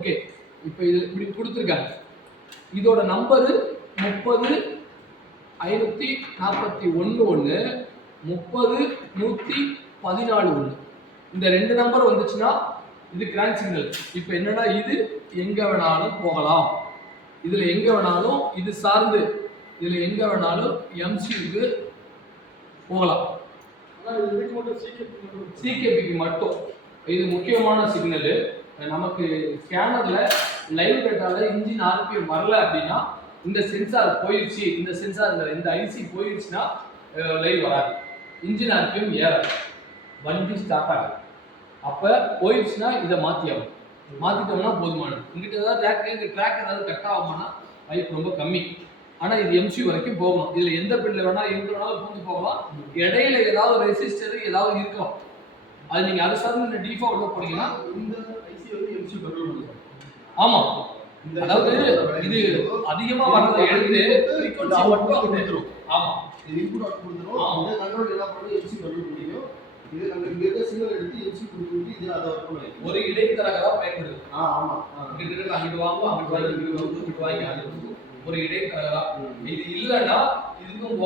Okay, இப்போ இது இப்படி கொடுத்துருக்காங்க. இதோட நம்பரு 30 541 ஒன்று, 30 114 ஒன்று. இந்த ரெண்டு நம்பர் வந்துச்சுன்னா இது கிராண்ட் சிக்னல். இப்போ என்னன்னா இது எங்க வேணாலும் போகலாம், இதுல எங்க வேணாலும் இது சார்ந்து இதுல எங்க வேணாலும் எம்சிக்கு போகலாம். சிகேபிக்கு மட்டும் இது முக்கியமான சிக்னல். நமக்கு ஸ்கேனர்ல லைவ் டேட்டால இன்ஜின் ஆர்பிஎம் வரல அப்படின்னா இந்த சென்சார் போயிடுச்சு, இந்த சென்சார் இந்த ஐசி போயிடுச்சுன்னா லைவ் வராது, இன்ஜின் ஆர்பிஎம் ஏறாது, வண்டி ஸ்டார்ட் ஆகாது. அப்போ போயிடுச்சுன்னா இதை மாற்றியாகும். மாற்றிட்டோம்னா போதுமானது. இங்கிட்ட ஏதாவது ட்ராக் ஏதாவது கட் ஆகும்னா லைஃப் ரொம்ப கம்மி. ஆனால் இது எம்சி வரைக்கும் போகணும். இதில் எந்த பின்ல வேணால் எங்க வேணாலும் பூந்து போகலாம். இடையில ஏதாவது ரெசிஸ்டர் ஏதாவது இருக்கலாம், அது நீங்கள் அதை சார்ந்து இந்த டிஃபால்ட்ல போனீங்கன்னா இந்த ஐசி வந்து எம்சி கண்ட்ரோல் பண்ணுங்க. ஆமாம், அதாவது இது அதிகமாக வர்றதை எடுத்து ஃப்ரீக்வன்சி மட்டும் கொடுத்துரும். ஆமாம், இது இன்புட் அவுட் கொடுத்துரும். இந்த கண்ட்ரோல் என்ன பண்ணுறது, எம்சி கண்ட்ரோல் பண்ணிக்கும். இது நம்ம இங்க இருக்க சிக்னல் எடுத்து எம்சி கொடுத்துட்டு இது அதை ஒர்க் பண்ணுங்க. ஒரு இடைத்தரகராக பயன்படுது. ஆமாம், அங்கிட்டு வாங்க, அங்கிட்டு வாங்கி, இங்கிட்டு வாங்கி, ஒரு இடைத்தரகரா. இது இல்லைன்னா இதுக்கும்